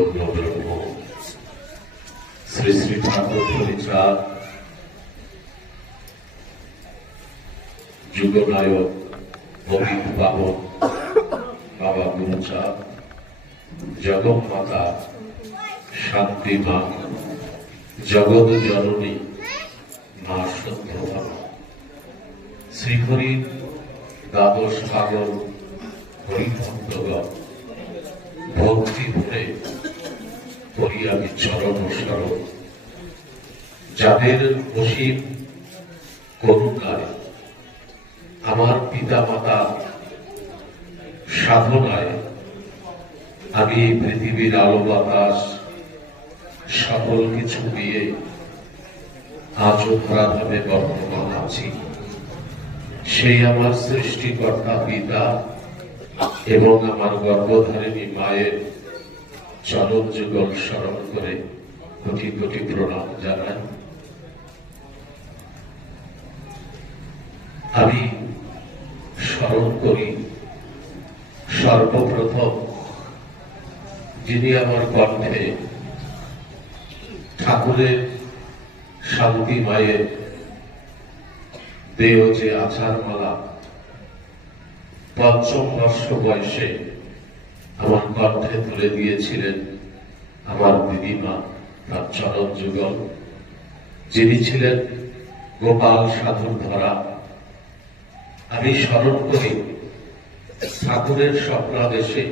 পূর্ণ ব্রহ্ম শ্রী শ্রী ঠাকুর পরিত্রাণ যুগনায়ক গোবিন্দ বাবন বাবা গুরুচাঁদ জগন্মাতা শান্তি মা জগৎ জননী মা সত্যভামা শ্রীহরির দ্বাদশ সাগর হরিভক্তগণ ভক্তি ভরে করি আমি চরণ স্মরণ। যাদের অসীম করুণায় আমার পিতা মাতা সাধনায় আমি এই পৃথিবীর আলো বাতাস সকল কিছু দিয়ে আজও ধরাভাবে বর্তমান আছি, সেই আমার সৃষ্টিকর্তা পিতা এবং আমার গর্ভধারিণী মায়ের চরণ যুগল স্মরণ করে কোটি কোটি প্রণাম জানাই। আমি স্মরণ করি সর্বপ্রথম যিনি আমার কণ্ঠে ঠাকুরের শান্তি মায়ের দেহ যে আচার মালা পঞ্চম বর্ষ বয়সে আমার কণ্ঠে তুলে দিয়েছিলেন আমার দিদিমা, তার চরণ যুগল, যিনি ছিলেন গোপাল সাধুর ধরা। আমি স্মরণ করি ঠাকুরের স্বপ্নাদেশে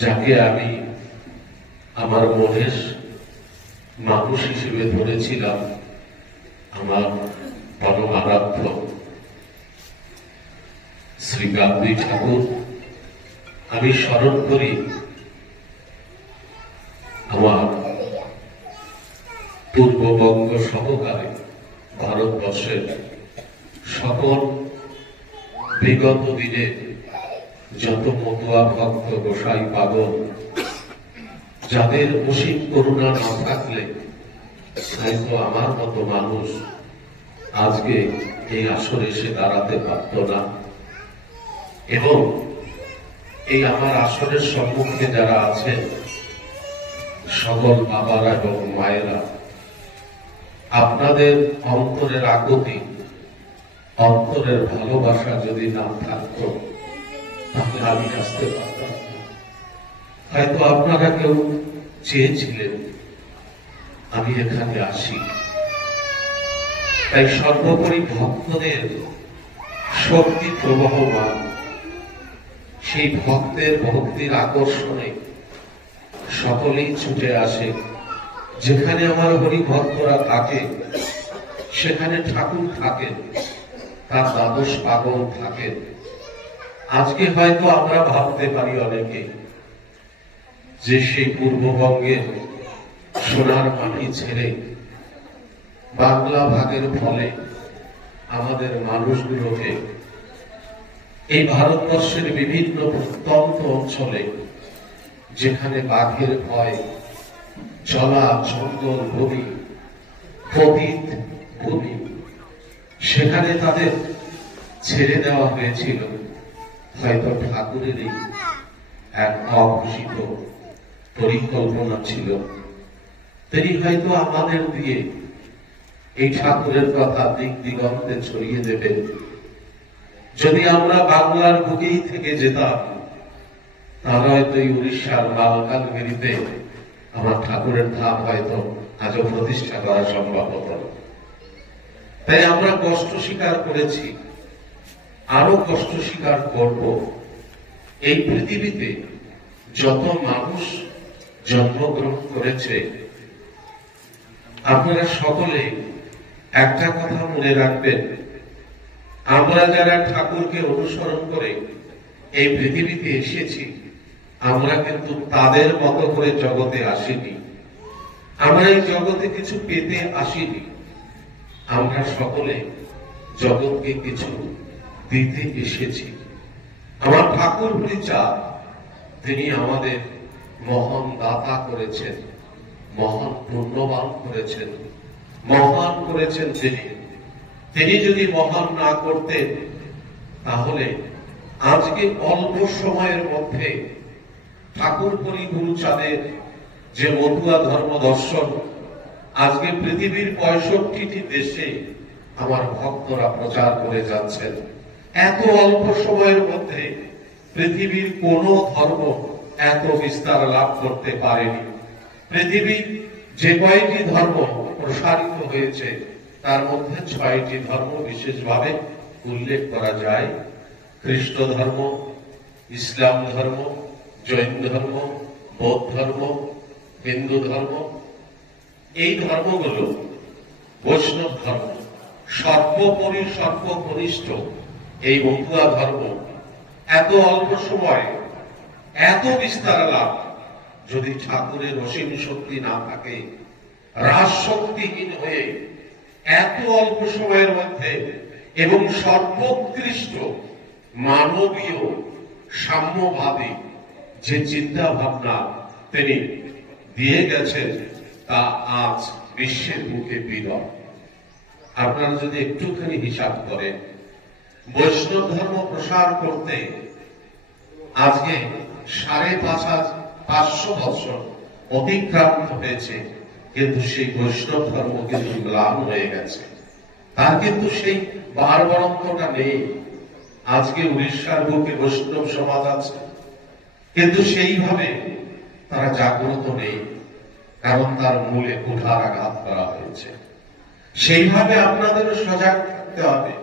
যাকে আমি আমার মনের মানুষ হিসেবে ধরেছিলাম, আমার পরম আরাধ্য শ্রী গান্ধী ঠাকুর। আমি স্মরণ করি আমার পূর্ববঙ্গ সহকারে ভারতবর্ষের সকল বিগত দিনে যত মতুয়া ভক্ত গোসাই পাগল, যাদের অসীম করুণা না থাকলে হয়তো আমার মতো মানুষ আজকে এই আসরে এসে দাঁড়াতে পারত না। এবং এই আমার আসরের সম্মুখে যারা আছেন সকল বাবারা এবং মায়েরা, আপনাদের অন্তরের আকুতি, অন্তরের ভালোবাসা যদি না থাকতো তাহলে আমি আসতে পারতাম না। হয়তো আপনারা কেউ চেয়েছিলেন আমি এখানে আসি। তাই সর্বোপরি ভক্তদের শক্তি প্রবাহমান, সেই ভক্তের ভক্তির আকর্ষণে সকলেই ছুটে আসে। যেখানে আমার হরি ভক্তরা থাকে সেখানে ঠাকুর থাকেন, তার দ্বাদশ পাগল থাকেন। আজকে হয়তো আমরা ভাবতে পারি অনেকে যে সেই পূর্ববঙ্গের সোনার মাটি ছেড়ে বাংলা ভাগের ফলে আমাদের মানুষগুলোকে এই ভারতবর্ষের বিভিন্ন প্রত্যন্ত অঞ্চলে, যেখানে বাঘের ভয়, জলা জঙ্গল ভূমি, পতিত ভূমি, সেখানে তাদের ছেড়ে দেওয়া হয়েছিল। হয়তো ঠাকুরেরই এক অঘোষিত পরিকল্পনা ছিল। তিনি হয়তো আমাদের দিয়ে এই ঠাকুরের কথা দিক দিগন্তে ছড়িয়ে দেবেন। যদি আমরা বাংলার বুকেই থেকে যেতাম তাহলে হয়তো এই উড়িষ্যার মালকানগিরিতে আমার ঠাকুরের ধাম হয়তো আজও প্রতিষ্ঠা করা সম্ভব হতো না। তাই আমরা কষ্ট স্বীকার করেছি, আরো কষ্ট স্বীকার করব। এই পৃথিবীতে যত মানুষ জন্মগ্রহণ করেছে, আপনারা সকলে একটা কথা মনে রাখবেন, আমরা যারা ঠাকুরকে অনুসরণ করে এই পৃথিবীতে এসেছি, আমরা কিন্তু তাদের মতো করে জগতে আসিনি। আমরা এই জগতে কিছু পেতে আসিনি, আমরা সকলে জগৎকে কিছু দিতে এসেছি। আমার ঠাকুর পরিচার, তিনি আমাদের মহান দাতা করেছেন, মহান পুণ্যবান করেছেন, মহান করেছেন তিনি। তিনি যদি মহান না করতেন তাহলে আজকে অল্প সময়ের মধ্যে ঠাকুর পরি গুরুচাঁদের যে মতুয়া ধর্ম দর্শন আজকে পৃথিবীর 65টি দেশে আমার ভক্তরা প্রচার করে যাচ্ছেন। এত অল্প সময়ের মধ্যে পৃথিবীর কোন ধর্ম এত বিস্তার লাভ করতে পারেনি। পৃথিবীর যে কয়টি ধর্ম প্রসারিত হয়েছে তার মধ্যে 6টি ধর্ম বিশেষভাবে উল্লেখ করা যায়। খ্রিস্ট ধর্ম, ইসলাম ধর্ম, জৈন ধর্ম, বৌদ্ধ ধর্ম, হিন্দু ধর্ম। এই ধর্মগুলো বৈষ্ণব ধর্ম, সর্বোপরি সর্বকনিষ্ঠ এই মতুয়া ধর্ম এত অল্প সময় এত বিস্তার লাভ, যদি ঠাকুরের অসীম শক্তি না থাকে, রাজ শক্তিহীন হয়ে এত অল্প সময়ের মধ্যে এবং সর্বোৎকৃষ্ট মানবীয় সাম্যবাদী যে চিন্তা ভাবনা তিনি দিয়ে গেছেন তা আজ বিশ্বের বুকে বিরল। আপনারা যদি একটুখানি হিসাব করেন, বৈষ্ণব ধর্ম প্রসার করতে আজকে 5,500 বছর অতিক্রান্ত হয়েছে, কিন্তু সেই বৈষ্ণব ধর্ম কিন্তু ম্লান হয়ে গেছে, তার কিন্তু সেই বারবরন্তটা নেই। আজকে উড়িষ্যার বুকে বৈষ্ণব সমাজ আছে, কিন্তু সেইভাবে তারা জাগ্রত নেই, কারণ তার মূলে কুঠারাঘাত করা হয়েছে। সেইভাবে আপনাদের সজাগ থাকতে হবে।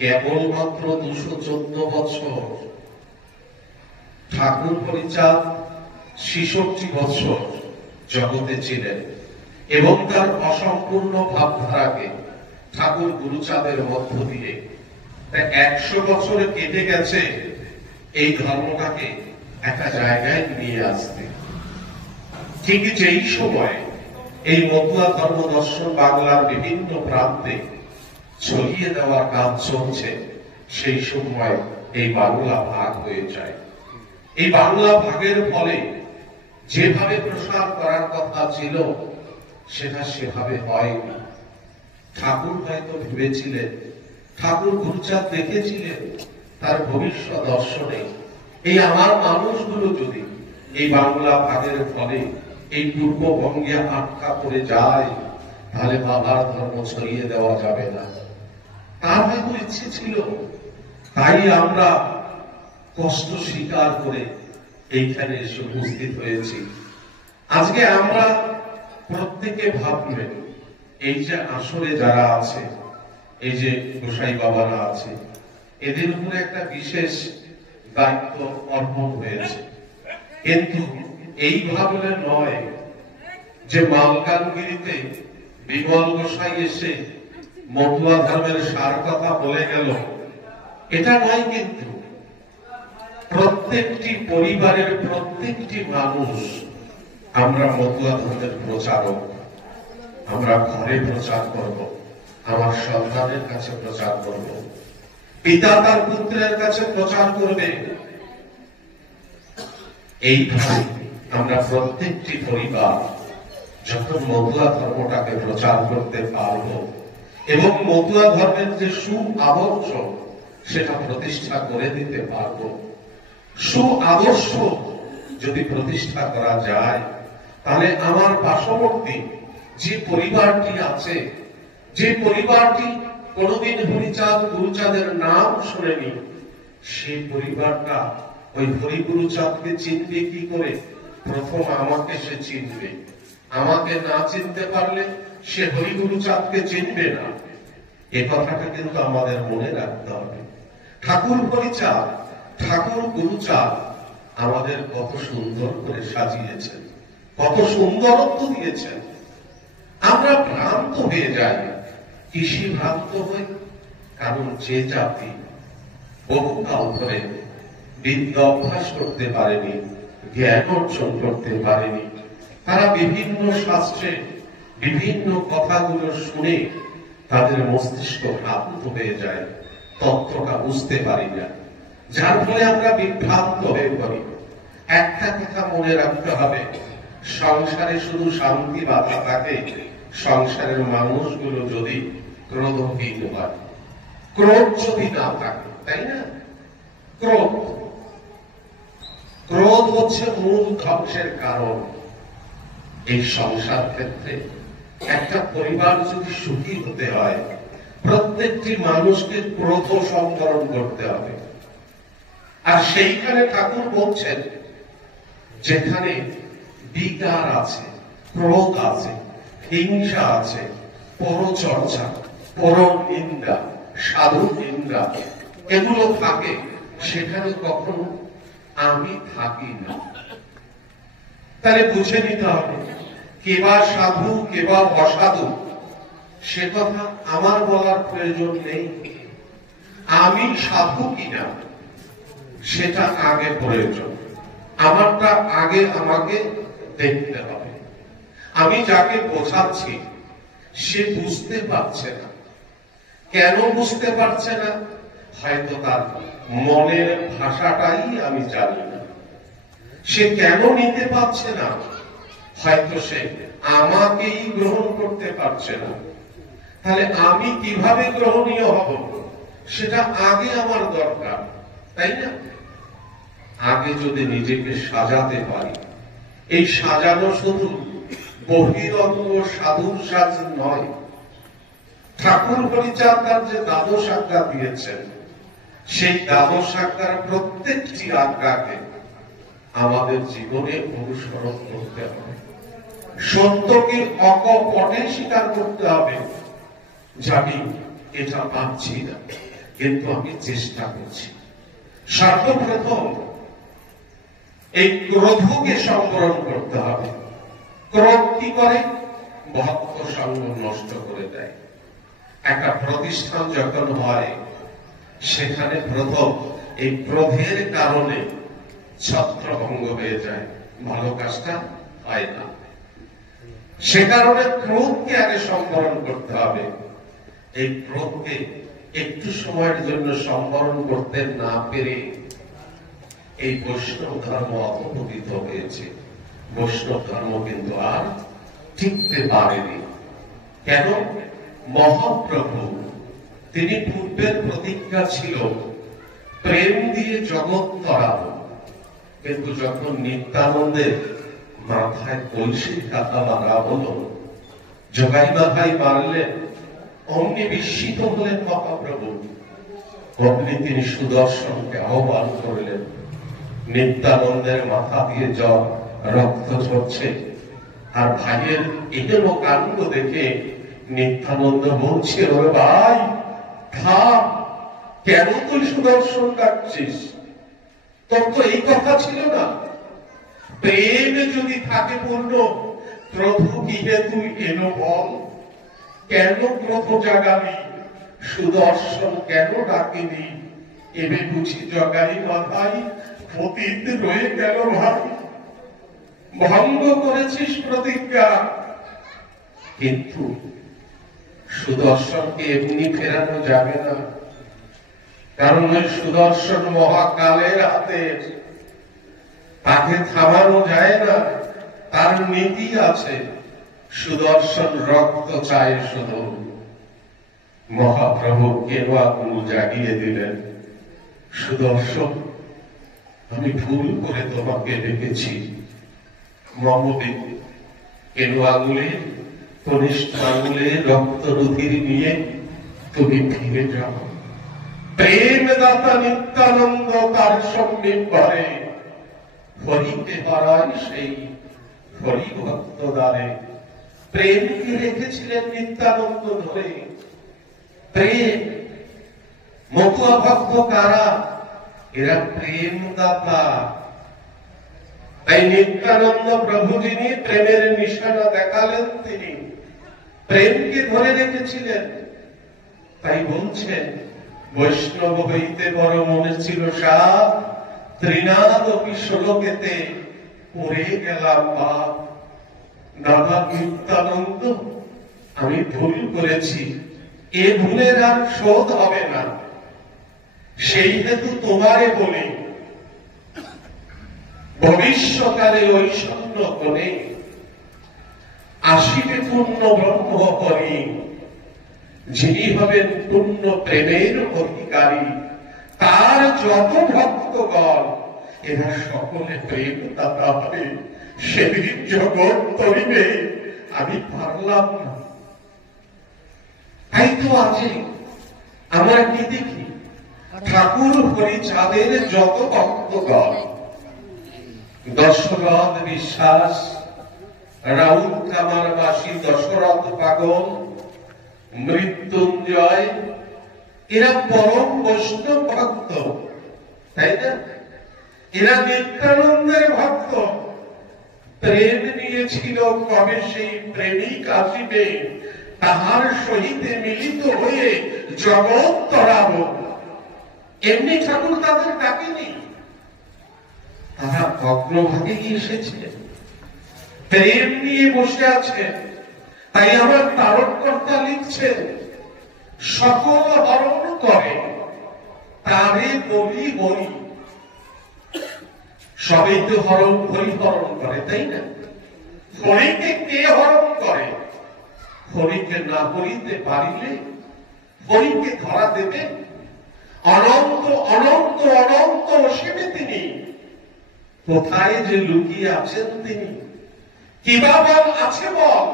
কেবলমাত্র 214 বছর, ঠাকুর পরিচাঁদ 66 বছর জগতে ছিলেন এবং তার অসম্পূর্ণ ভাবধারাকে ঠাকুর গুরুচাঁদের মধ্য দিয়ে 100 বছরে কেটে গেছে এই ধর্মটাকে একটা জায়গায় নিয়ে আসতে। ঠিক যেই সময় এই মতুয়া ধর্ম দর্শন বাংলার বিভিন্ন প্রান্তে ছড়িয়ে দেওয়ার কাজ চলছে, সেই সময় এই বাংলা ভাগ হয়ে যায়। এই বাংলা ভাগের ফলে যেভাবে প্রসার করার কথা ছিল সেটা সেভাবে হয়নি। ঠাকুর হয়তো ভেবেছিলেন, ঠাকুর গুরুচাঁদ দেখেছিলেন তার ভবিষ্যৎ দর্শনে, এই আমার মানুষগুলো যদি এই বাংলা ভাগের ফলে এই পূর্ববঙ্গে আটকা পড়ে যায়, তাহলে বাবার ধর্ম ছড়িয়ে দেওয়া যাবে না। তার হয়তো ইচ্ছে ছিল, তাই আমরা কষ্ট স্বীকার করে এইখানে এসে উপস্থিত হয়েছি। আজকে আমরা প্রত্যেকে ভাববেন, এই যে আসরে যারা আছে, এই যে গোসাই বাবারা আছে, এদের উপরে একটা বিশেষ দায়িত্ব অর্পণ হয়েছে। কিন্তু এই ভাবলে নয় যে মালকানগিরিতে বিমল গোসাই এসে মতুয়া ধর্মের সার কথা বলে গেল, এটা নয়। কিন্তু প্রত্যেকটি পরিবারের প্রত্যেকটি মানুষ আমরা মতুয়া ধর্মের প্রচারক। আমরা ঘরে প্রচার করব, আমার সন্তানের কাছে প্রচার করব, পিতা তার পুত্রের কাছে প্রচার করবে। এইভাবে আমরা প্রত্যেকটি পরিবার যখন মতুয়া ধর্মটাকে প্রচার করতে পারব এবং মতুয়া ধর্মের যে সুআদর্শ সেটা প্রতিষ্ঠা করে দিতে পারব, সুআদর্শ যদি প্রতিষ্ঠা করা যায়, তাহলে আমার পার্শ্ববর্তী যে পরিবারটি আছে, যে পরিবারটি কোনদিন হরিচাঁদ গুরুচাঁদের নাম শোনেনি, সেই পরিবারটা ওই হরি গুরুচাঁদকে চিনবে কি করে? প্রথম আমাকে সে চিনবে, আমাকে না চিনতে পারলে সে হরি গুরুচাঁদকে চিনবে না। এ কথাটা কিন্তু আমাদের মনে রাখতে হবে। ঠাকুর হরিচাঁদ, ঠাকুর গুরুচাঁদ আমাদের কত সুন্দর করে সাজিয়েছেন, কত সুন্দরত্ব দিয়েছেন। আমরা ভ্রান্ত হয়ে যাই। কিসে ভ্রান্ত হই? কারণ যে জাতি বহুকাল ধরে বিদ্যা অভ্যাস করতে পারেনি, জ্ঞান অর্জন করতে পারেনি, তারা বিভিন্ন শাস্ত্রে বিভিন্ন কথাগুলো শুনে তাদের মস্তিষ্ক ভ্রান্ত হয়ে যায়, তত্ত্বটা বুঝতে পারি না, যার ফলে আমরা বিভ্রান্ত হয়ে পড়ি। একটা কথা মনে রাখতে হবে, সংসারে শুধু শান্তি বাধা থাকে সংসারের মানুষগুলো যদি ক্রোধহীন হয়, ক্রোধ যদি না থাকে, তাই না? ক্রোধ ক্রোধ হচ্ছে মূল ধ্বংসের কারণ। এই সংসার ক্ষেত্রে একটা পরিবার যদি সুখী হতে হয়, প্রত্যেকটি মানুষকে ক্রোধ সংবরণ করতে হবে। আর সেইখানে ঠাকুর বলছেন, যেখানে বিকার আছে, ক্রোধ আছে, হিংসা আছে, পরচর্চা, পরনিন্দা, সাধু নিন্দা, এগুলো থাকে, সেখানে কখনো আমি থাকি না। তাহলে বুঝে নিতে হবে কেবা সাধু কেবা অসাধু, সে কথা আমার বলার প্রয়োজন নেই। আমি সাধু কিনা সেটা আগে প্রয়োজন। আমারটা আগে আমাকে দেখতে হবে। আমি যাকে বোঝাচ্ছি সে বুঝতে পারছে না। কেন বুঝতে পারছে না? হয়তো তার মনের ভাষাটাই আমি জানি না। সে কেন নিতে পারছে না? হয়তো সে আমাকেই গ্রহণ করতে পারছে না। তাহলে আমি কিভাবে গ্রহণীয় হব সেটা আগে আমার দরকার, তাই না? আগে যদি নিজেকে সাজাতে পারি, এই সাজানো শুধু বহিরঙ্গ সাধুর সাজ নয়। ঠাকুর হরিচাঁদ তার যে দ্বাদশ আজ্ঞা দিয়েছেন, সেই দ্বাদশ আজ্ঞার প্রত্যেকটি আজ্ঞাকে আমাদের জীবনে অনুসরণ করতে হবে। সত্যকে অকপটে স্বীকার করতে হবে যে আমি এটা পাচ্ছি না, কিন্তু আমি চেষ্টা করছি। সর্বপ্রথম এই ক্রোধকে সংবরণ করতে হবে। ক্রোধ কি করে? ভক্ত সঙ্গ নষ্ট করে দেয়। একটা প্রতিষ্ঠান যখন হয়, সেখানে প্রথম এই ক্রোধের কারণে ছত্রভঙ্গ হয়ে যায়, ভালো কাজটা হয় না। সে কারণে ক্রোধকে আগে সংবরণ করতে হবে। এই ক্রোধকে একটু সময়ের জন্য সংবরণ করতে না পেরে এই বৈষ্ণব ধর্ম অপবিত্র হয়েছে। বৈষ্ণব ধর্ম কিন্তু আর টিকতে পারেনি। কেন? মহাপ্রভু তিনি পূর্বের প্রতিজ্ঞা ছিল প্রেম দিয়ে জগৎ তরাবো, কিন্তু যখন নিত্যানন্দের মাথায় কলসি কাটা মারা হলো, জগাই মাথায় মারলেন, অমনি বিস্মিত হলেন মহাপ্রভু। অমনি তিনি সুদর্শনকে আহ্বান করলেন। নিত্যানন্দের মাথা দিয়ে জল রক্ত ঝরছে, আর ভাইয়ের এহেন কাণ্ড দেখে নিত্যানন্দ বলছে, ওরে ভাই থাম, কেন তুই সুদর্শন ডাকছিস? তোর তো এই কথা ছিল না। প্রেম যদি থাকে পূর্ণ, প্রভু কি হে তুই এলো বল? কেন ক্রোধ জাগালি? সুদর্শন কেন ডাকিনি? এবে বুঝি জগাই মাথায় পতিত রয়ে গেল ভাই। ভঙ্গ করেছিস প্রতিজ্ঞা, কিন্তু সুদর্শনকে এমনি ফেরানো যাবে না। কারণ ওই সুদর্শন মহাকালের হাতে, তাকে থামানো যায় না। তার নীতি আছে। সুদর্শন রক্ত চায় শুধু। মহাপ্রভু কেরুয়া গুরু জাগিয়ে দিলেন, সুদর্শন আমি ভুল করে তোমাকে ডেকেছি। মমতে কেরুয়া আঙুলে, কনিষ্ঠ আঙুলে রক্ত রুধির নিয়ে তুমি ফিরে যাও। প্রেম দাতা নিত্যানন্দ তার সঙ্গে করে হরিতে পারায় সেই হরিভক্ত দ্বারে। প্রেমকে রেখেছিলেন নিত্যানন্দ ধরে। প্রেম মতুয়া ভক্ত কারা? এরা প্রেম দাতা। তাই নিত্যানন্দ প্রভু যিনি প্রেমের নিশানা দেখালেন, তিনি প্রেমকে ধরে রেখেছিলেন। তাই বলছেন, বৈষ্ণব হইতে বড় মনে ছিল সাপ, ত্রিনাদ শ্লোকেতে পড়ে গেলাম বাপ। দাদা নিত্যানন্দ, আমি ভুল করেছি, এ ভুলের আর শোধ হবে না। সেই হেতু তোমারে বলি, ভবিষ্যকালে ঐশ্বন্য কোণে আসিবে পূর্ণ ব্রহ্ম হরি। যিনি হবেন পূর্ণ প্রেমের অধিকারী, তার যত ভক্তগণ এরা সকলে প্রেম দাতা হবে, সেদিন জগৎ তরিবে, আমি পারলাম না। তাই তো আজই আমরা কি দেখি, ঠাকুর হরিচাঁদের যত ভক্তগণ, দশরথ বিশ্বাস, রাউত কামারবাসী দশরথ পাগল, মৃত্যুঞ্জয়, এরা পরম বৈষ্ণব ভক্ত, তাই না? এরা নিত্যানন্দের ভক্ত। প্রেম নিয়েছিল কবে সেই প্রেমিক আসিবে, তাহার সহিত মিলিত হয়ে জগৎ তরাব। এমনি ঠাকুর তাদের ডাকেনি, তারা অগ্রভাগে এসেছিলেন, প্রেম নিয়ে বসে আছেন। তাই আমার তারককর্তা লিখছেন, সকল হরণ করে তারে বলি হরি। সবাই তো হরি হরণ করে, তাই না? হরিকে কে হরণ করে? হরিকে না হরিতে পারিলে হরিকে ধরা দেবে? অনন্ত অনন্ত অনন্ত অসীমে তিনি, কোথায় যে লুকিয়ে আছেন তিনি? কিবা বল আছে বল,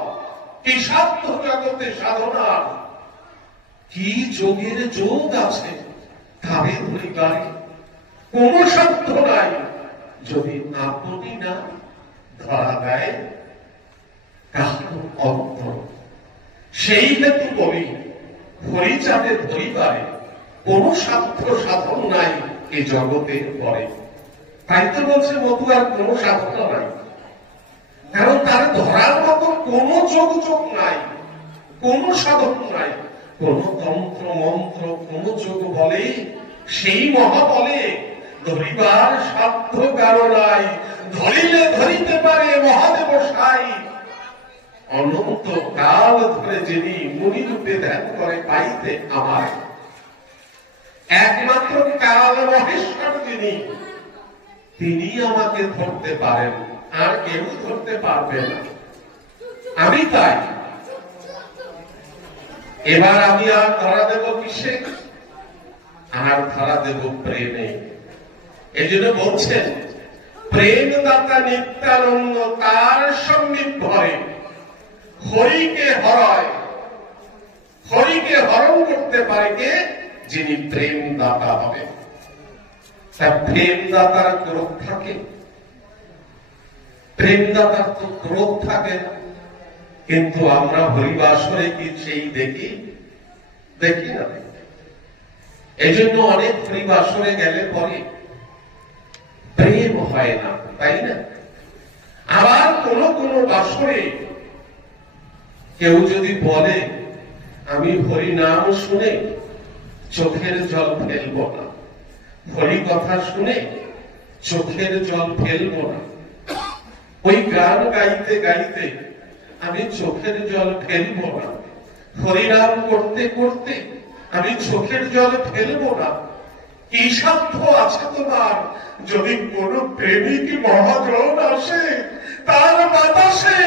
কি সাধ্য জগতে সাধনার, কি যোগের যোগ আছে তারে ধরিবার কোন সাধ্য নাই, যদি আপনি না ধরা দেয় কাহার অন্তর। সেই হেতু বলি, হরিচাঁদের ধরিবারে কোন সাধ্য সাধন নাই এ জগতের পরে। তাই তো বলছে মধু আর কোন সাধন নাই, কারণ তার ধরার মতো কোন যোগ নাই, কোন সাধন নাই, কোন তন্ত্র মন্ত্র, কোন যোগ বলে সেই মহাবলে ধরিবার সাধ্য কারো নাই। ধরিলে ধরিতে পারে মহাদেব সাই, অনন্ত কাল ধরে যিনি মুনি রূপে ধ্যান করে পাইতে আমার, একমাত্র কাল মহেশ্বর যিনি, তিনি আমাকে ধরতে পারেন, আর কেউ ধরতে পারবে না। আমি তাই এবার আমি আর ধরা দেব কিসে? আর ধরা দেব প্রেমে। এই জন্য বলছেন, প্রেম দাতা নিত্যানন্দ তার সঙ্গীত ভরে হরিকে হরায়। হরিকে হরণ করতে পারে কে? যিনি প্রেম দাতা হবে। প্রেম দাতার ক্রোধ থাকে? প্রেম দাতার তো ক্রোধ থাকে না, কিন্তু আমরা হরিবাসরে কি সেই দেখি? দেখি না। এই জন্য অনেক হরিবাসরে গেলে পরে প্রেম হয় না, তাই না? আবার কোন কোন বাসরে কেউ যদি বলে আমি হরি নাম শুনে চোখের জল ফেলব না, হরি কথা শুনে চোখের জল ফেলব না, ওই গান গাইতে গাইতে আমি চোখের জল ফেলব না, হরিনাম করতে করতে আমি চোখের জল ফেলব না, কি সাধ্য আছে তোমার? যদি কোন প্রেমিক মহাজন আসে তার বাতাসে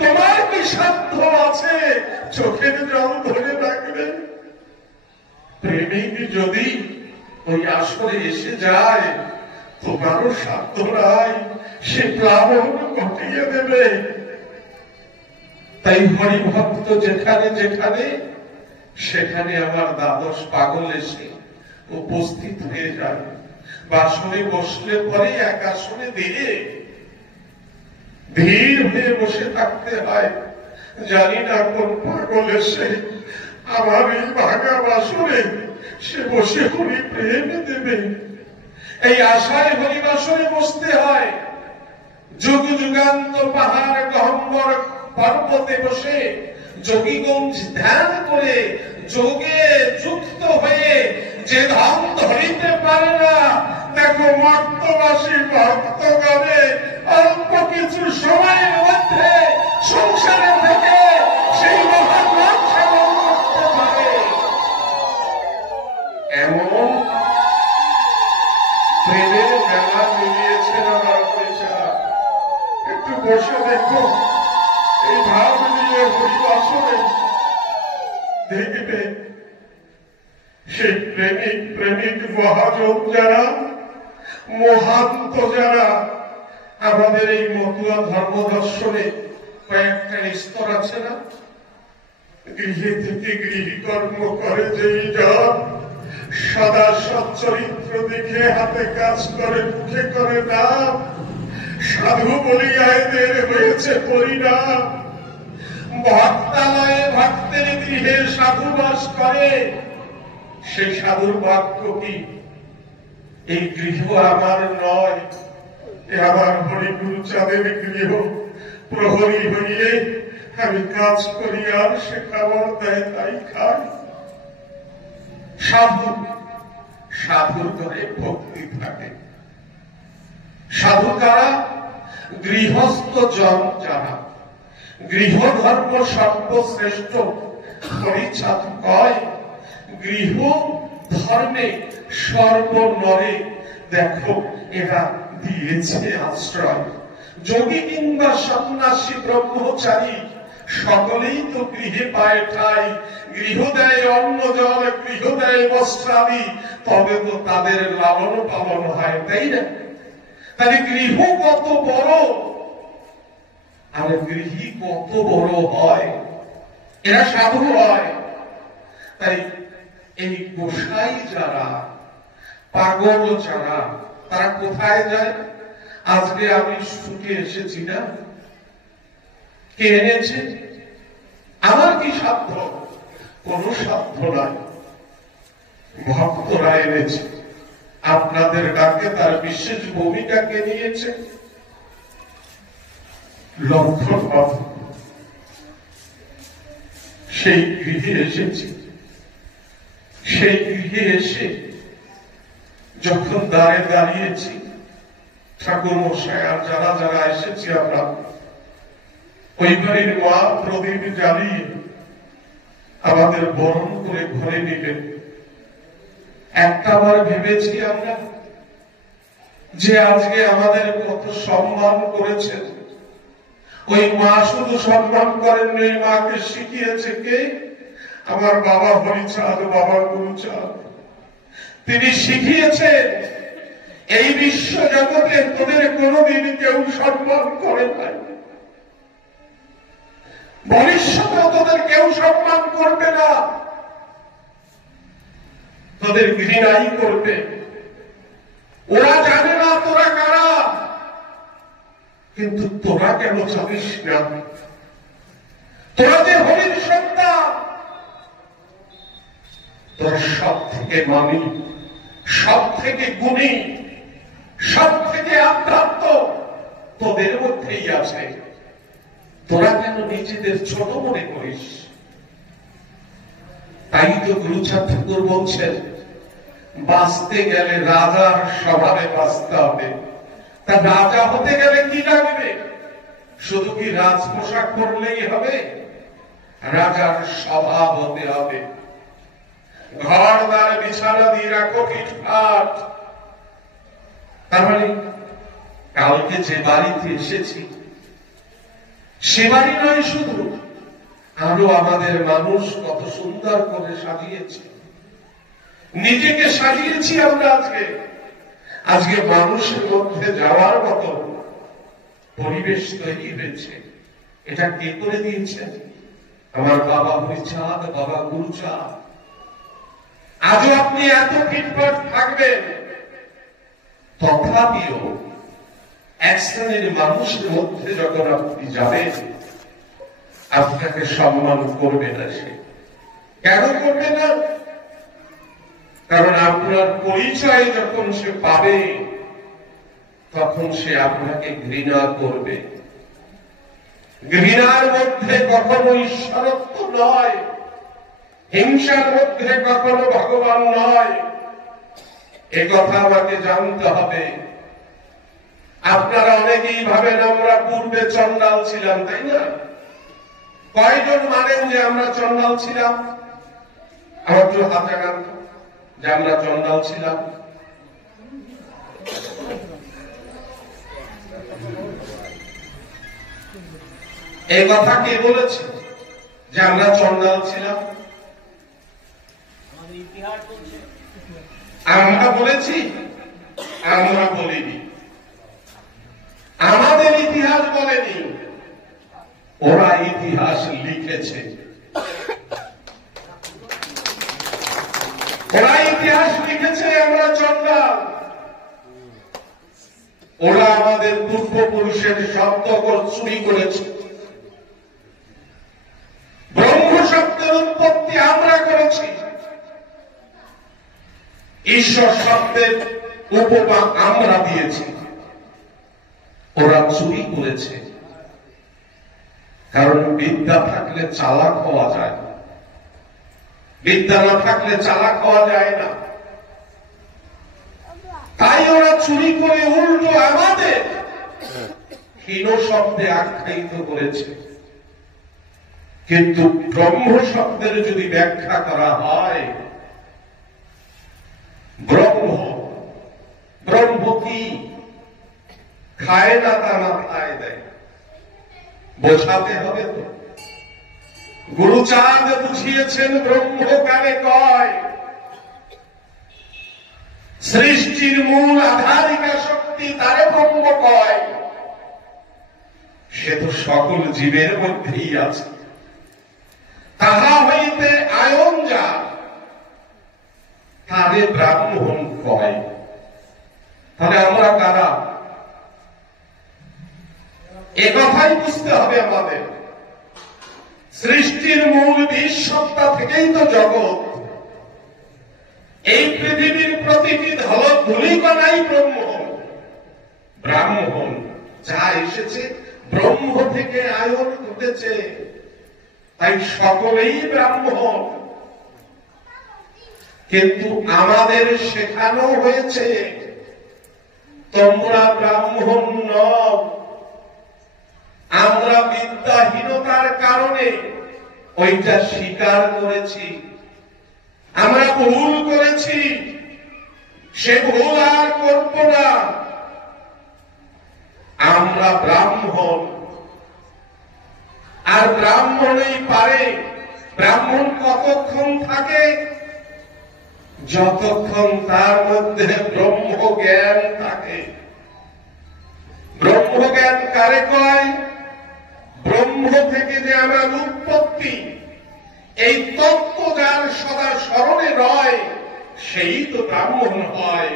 তোমার কি সাধ্য আছে চোখের জল ধরে রাখবে? প্রেমিক যদি ওই আসরে এসে যায়, তোমারও সাধ্য নাই, সে প্লাবন ঘটিয়ে দেবে। তাই হরিভক্ত যেখানে যেখানে, সেখানে আমার দ্বাদশ পাগল এসে উপস্থিত হয়ে যায়। বাসনে বসলে পরে এক আসনে দিয়ে ধীর হয়ে বসে থাকতে হয়। জানি না কোন পাগল এসে আমার এই ভাঙা বাসনে সে বসে হরি প্রেম দেবে, এই আশায় হরিবাসনে বসতে হয়। যুগ যুগান্ত পাহাড় গহ্বর পর্বতে বসে যোগীগঞ্জ ধ্যান করে যোগে যুক্ত হয়ে যে ধাম ধরিতে পারে না, দেখো মর্তবাসী ভক্তগণে অল্প কিছু সময়ের মধ্যে সংসারে থেকে সেই মহাগ্রন্থ সেবন করতে পারে। এমন প্রেমের মেলা মিলিয়েছেন আমার পয়সা। একটু বসে দেখো, এই ভাব নিয়ে হরিবাসনে দেখবে সেই প্রেমিক প্রেমিক মহাজন যারা মহান্ত যারা আমাদের এই মতুয়া ধর্ম দর্শনে কয়েকটা স্তর আছে না, গৃহে থেকে গৃহকর্ম করে যেই জন, সদা সচ্চরিত্র দেখে হাতে কাজ করে মুখে করে নাম, সাধু বলিয়া এদের হয়েছে পরিণাম। ভক্তালয়ে ভক্তের গৃহে সাধু বাস করে, সেই সাধুর বাক্য কি, এই গৃহ আমার নয়, এ আমার হরিগুরু চাঁদের গৃহ। প্রহরী হইয়ে আমি কাজ করি আর সে খাবার দেয় তাই খাই। সাধু, সাধুর ঘরে ভক্তি থাকে। সাধু কারা? গৃহস্থ জন যারা, গৃহ ধর্ম সর্বশ্রেষ্ঠ পরিচ্ছদ কয়, গৃহ ধর্মে সর্বনরে দেখো এরা দিয়েছে আশ্রয়। যোগী কিংবা সন্ন্যাসী ব্রহ্মচারী সকলেই তো গৃহে পায় ঠাই। গৃহ দেয় অন্ন জল, গৃহ দেয় বস্ত্রাদি, তবে তো তাদের লালন পালন হয়, তাই না? তাহলে গৃহ কত বড় আর গৃহী কত বড় হয়, এরা সাধু হয়। তাই এই গোসাই যারা, পাগল যারা, তারা কোথায় যায়? আজকে আমি ছুটে এসেছি না, কে এনেছে? আমার কি সাধ্য? কোন সাধ্য নাই, ভক্তরা এনেছে। আপনাদের ডাকে তার বিশেষ ভূমিকাকে নিয়েছে। লক্ষণ সেই গৃহে এসেছি, সেই গৃহে এসে যখন দ্বারে দাঁড়িয়েছি, ঠাকুর মশাই আর যারা যারা এসেছি আমরা, ওই বাড়ির মা প্রদীপ জ্বালিয়ে আমাদের বরণ করে ঘরে নিলেন। একটা বার ভেবেছি আমরা যে আজকে আমাদের কত সম্মান করেছেন। ওই মা শুধু সম্মান করেন, ওই মাকে শিখিয়েছে কে? আমার বাবা হরিচাঁদ, বাবা গুরুচাঁদ। তিনি শিখিয়েছেন এই বিশ্ব জগতে তোদের কোনদিন কেউ সম্মান করে নাই, ভবিষ্যতে তোদের কেউ সম্মান করবে না, তোদের ঘৃণাই করবে। ওরা জানে না তোরা কারা, কিন্তু তোরা কেন জানিস না? তোরা যে হরির সন্তান, তোরা সব থেকে মানি, সব থেকে গুণী, সব থেকে আধ্যাত্ম তোদের মধ্যেই আছে। তোরা কেন নিজেদের ছোট মনে করিস? তাই তো গুরুচাঁদ ঠাকুর বলছেন, বাঁচতে গেলে রাজার স্বভাবে বাঁচতে হবে। তা রাজা হতে গেলে কি লাগবে? শুধু কি রাজ পোশাক পরলেই হবে? রাজার স্বভাব হতে হবে। ঘর দ্বার বিছানা দিয়ে রাখো ফিটফাট। তার মানে কালকে যে বাড়িতে এসেছি, সে বাড়ি নয় শুধু, আরো আমাদের মানুষ কত সুন্দর করে সাজিয়েছে, নিজেকে সাজিয়েছি আমরা। আজকে আজকে মানুষের মধ্যে যাওয়ার মতো পরিবেশ তৈরি হয়েছে। এটা কে করে দিয়েছেন? আমার বাবা হরিচাঁদ, বাবা গুরুচাঁদ। আজও আপনি এত ফিটফাট থাকবেন, তথাপিও এক শ্রেণীর মানুষের মধ্যে যখন আপনি যাবেন, আপনাকে সম্মান করবে না। সে কেন করবে না? কারণ আপনার পরিচয় যখন সে পাবে, তখন সে আপনাকে ঘৃণা করবে। ঘৃণার মধ্যে কখনো ঈশ্বরত্ব নয়, হিংসার মধ্যে কখনো ভগবান নয়। এ কথা আমাকে জানতে হবে। আপনারা অনেকেই ভাবেন আমরা পূর্বে চন্ডাল ছিলাম, তাই না? কয়জন মানেন যে আমরা চন্ডাল ছিলাম? আমার তো হাতে গান যে আমরা চন্ডাল ছিলাম। এই কথা কে বলেছে যে আমরা চন্ডাল ছিলাম? আমরা বলেছি? আমরা বলিনি, আমাদের ইতিহাস বলেনি, ওরা ইতিহাস লিখেছে। ওরা ইতিহাস লিখেছে আমরা চন্ডাল। ওরা আমাদের পূর্বপুরুষের শব্দকর চুরি করেছে। ব্রহ্ম শব্দের উৎপত্তি আমরা করেছি, ঈশ্বর শব্দের উপমা আমরা দিয়েছি। ওরা চুরি করেছে, কারণ বিদ্যা থাকলে চালাক হওয়া যায়, বিদ্যা না থাকলে চালাক হওয়া যায় না। তাই ওরা চুরি করে উল্টো আমাদের হীন শব্দে আখ্যায়িত করেছে। কিন্তু ব্রহ্ম শব্দের যদি ব্যাখ্যা করা হয়, ব্রহ্ম, ব্রহ্ম কি? খায় না তা মাথায় দেয়, বোঝাতে হবে তো। গুরুচাঁদ বুঝিয়েছেন ব্রহ্ম কারে কয়, সৃষ্টির মূল আধারিকা শক্তি তারে ব্রহ্ম কয়। সে তো সকল জীবের মধ্যেই আছে, তাহা হইতে আয়ন যা তারে ব্রাহ্মণ কয়। তাহলে আমরা কারা? একথাই বুঝতে হবে আমাদের। সৃষ্টির মূল বীজ সত্তা থেকেই তো জগৎ। এই পৃথিবীর প্রতিটি ধূলিকণাই ব্রহ্ম, ব্রাহ্মণ। যা এসেছে ব্রহ্ম থেকে আয়ন ঘটেছে, তাই সকলেই ব্রাহ্মণ। কিন্তু আমাদের শেখানো হয়েছে তোমরা ব্রাহ্মণ নও। আমরা বিদ্যাহীনতার কারণে ওইটা স্বীকার করেছি, আমরা ভুল করেছি, সে ভুল আর করব না। আমরা ব্রাহ্মণ, আর ব্রাহ্মণই পারে। ব্রাহ্মণ কতক্ষণ থাকে? যতক্ষণ তার মধ্যে ব্রহ্ম জ্ঞান থাকে। ব্রহ্ম জ্ঞান কারে কয়? ব্রহ্ম থেকে যে আমার উৎপত্তি, এই তত্ত্ব যার সদা স্মরণে রয়, সেই তো ব্রাহ্মণ হয়।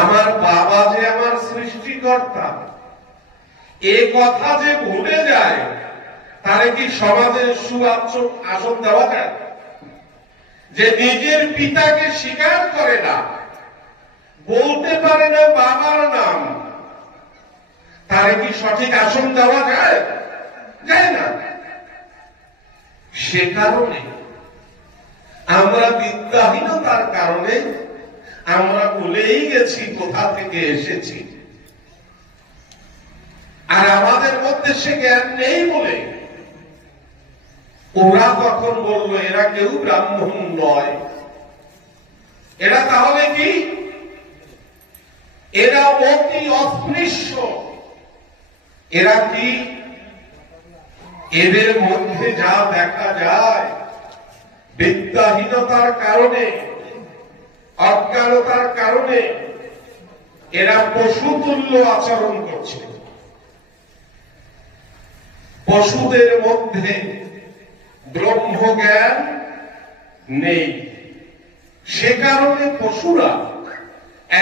আমার বাবা যে আমার সৃষ্টিকর্তা, এ কথা যে ভুলে যায়, তারে কি সমাজের আসন দেওয়া যায়? যে নিজের পিতাকে স্বীকার করে না, বলতে পারে না বাবার নাম, তারে কি সঠিক আসন দেওয়া যায়? যায় না। সে কারণে আমরা বিদ্যাহীনতার কারণে আমরা ভুলেই গেছি কোথা থেকে এসেছি। আর আমাদের মধ্যে সে জ্ঞান নেই বলে ওরা তখন বলল এরা কেউ ব্রাহ্মণ নয়। এরা তাহলে কি? এরা অতি অস্পৃশ্য। এরা কি? এদের মধ্যে যা দেখা যায়, বিদ্যাহীনতার কারণে, অজ্ঞানতার কারণে এরা পশুতুল্য আচরণ করছে। পশুদের মধ্যে ব্রহ্ম জ্ঞান নেই, সে কারণে পশুরা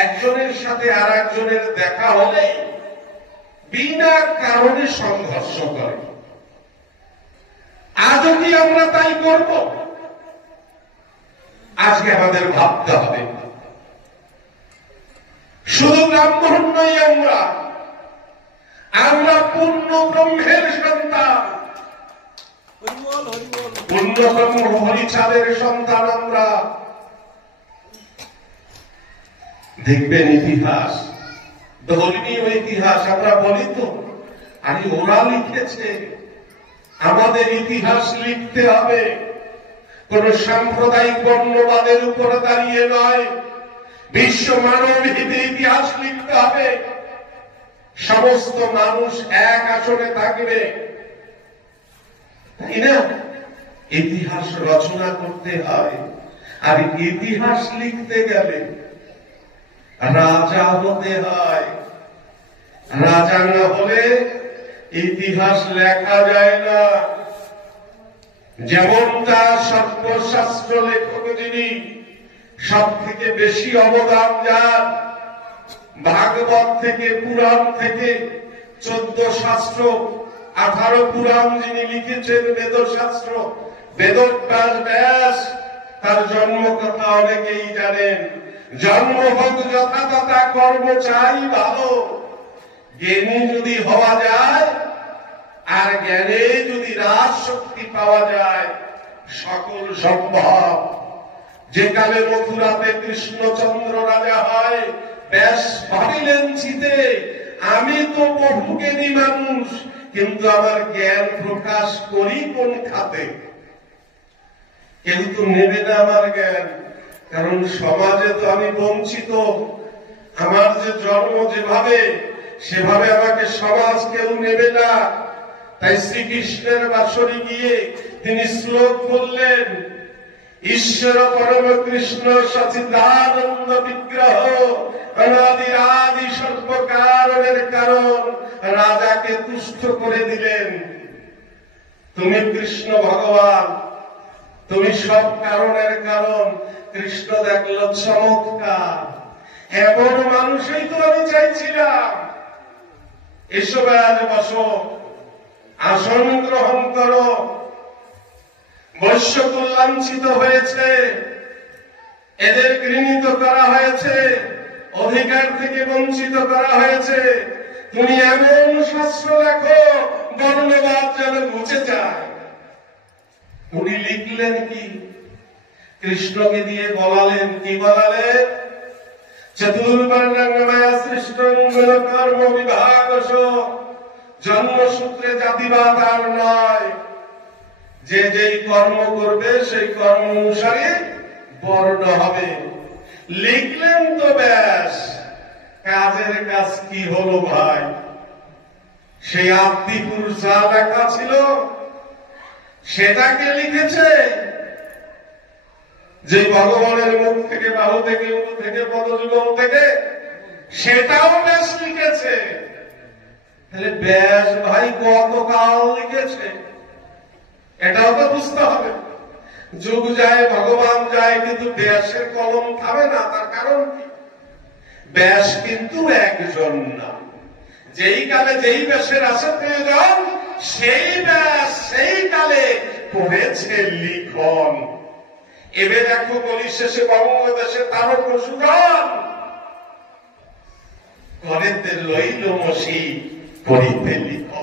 একজনের সাথে আর একজনের দেখা হলে বিনা কারণে সংঘর্ষ করে। আজও কি আমরা তাই করব? আজকে আমাদের ভাবতে হবে, শুধু ব্রাহ্মণ নই, আমরা পূর্ণ ব্রহ্মের সন্তান, পূর্ণ ব্রহ্ম হরিচাঁদের সন্তান আমরা। দেখবেন ইতিহাস, ধর্মীয় ইতিহাস আমরা বলি তো, আরে ওরা লিখেছে, আমাদের ইতিহাস লিখতে হবে। কোন সাম্প্রদায়িক বর্ণবাদের উপরে দাঁড়িয়ে নয়, বিশ্ব মানবহিতে ইতিহাস লিখতে হবে। সমস্ত মানুষ এক আসনে থাকবে, তাই না? ইতিহাস রচনা করতে হয়। আর ইতিহাস লিখতে গেলে রাজা হতে হয়। রাজা না হলে ইতিহাস লেখা যায় না। যেমনটা সর্বশাস্ত্র লেখক যিনি সব থেকে বেশি অবদান যান, ভাগবত থেকে পুরাণ থেকে 14 শাস্ত্র 18 পুরাণ যিনি লিখেছেন, বেদশাস্ত্র বেদব্যাস ব্যাস, তার জন্ম কথা অনেকেই জানেন। জন্ম হোক যথাতথা, কর্ম চাই ভালো। জ্ঞানী যদি হওয়া যায় আর জ্ঞানে যদি রাজ শক্তি পাওয়া যায়, সকল সম্ভব। যে কালে মথুরাতে কৃষ্ণচন্দ্র রাজা হয়, ব্যাস ভাবিলেন চিতে, আমি তো বহু জ্ঞানী মানুষ, কিন্তু আমার জ্ঞান প্রকাশ করি কোন খাতে? কেউ তো নেবে না আমার জ্ঞান, কারণ সমাজে তো আমি বঞ্চিত। আমার যে জন্ম যেভাবে, সেভাবে আমাকে সমাজ কেউ নেবে না। তাই শ্রীকৃষ্ণের বাসরে গিয়ে তিনি শ্লোক বললেন, ঈশ্বর পরম কৃষ্ণ সচিদানন্দ বিগ্রহ, অনাদিরাদি সর্বকারণের কারণ, রাজাকে তুষ্ট করে দিলেন। তুমি কৃষ্ণ ভগবান, তুমি সব কারণের কারণ। কৃষ্ণ দেখল চমৎকার, এমন মানুষই তো আমি চাইছিলাম। এসো আজ বসো, আসন গ্রহণ করো। বৈশ্য লাঞ্ছিত হয়েছে, এদের ঘৃণিত করা হয়েছে, অধিকার থেকে বঞ্চিত করা হয়েছে। তুমি এমন শাস্ত্র লেখো, বর্ণবাদ যেন মুছে যায়। উনি লিখলেন কি? কৃষ্ণকে দিয়ে বলালেন, কি বলালেন? চতুর্বর্ণময়া সৃষ্টং কর্ম বিভাগস, জন্মসূত্রে জাতিবাদ আর নয়। যে যেই কর্ম করবে সেই কর্ম অনুসারে বর্ণ হবে। লিখলেন তো ব্যাস, কাজের কাজ কি হলো ভাই? সেই আদিপুরুষ যা লেখা ছিল সেটাকে লিখেছে, যে ভগবানের মুখ থেকে, বাহু থেকে, উরু থেকে, পদযুগল থেকে, সেটাও ব্যাস লিখেছে। তাহলে ব্যাস ভাই কতকাল লিখেছে এটাও তো বুঝতে হবে। যুগ যায়, ভগবান যায়, কিন্তু ব্যাসের কলম থামে না। তার কারণ কি? ব্যাস কিন্তু একজন না। যেই কালে যেই ব্যাসের আছে প্রয়োজন, সেই ব্যাস সেই কালে করেছে লিখন। এবে দেখো কলি শেষে বাংলাদেশে তারও পশুধন করেতে লইল মসি করিতে লিখন।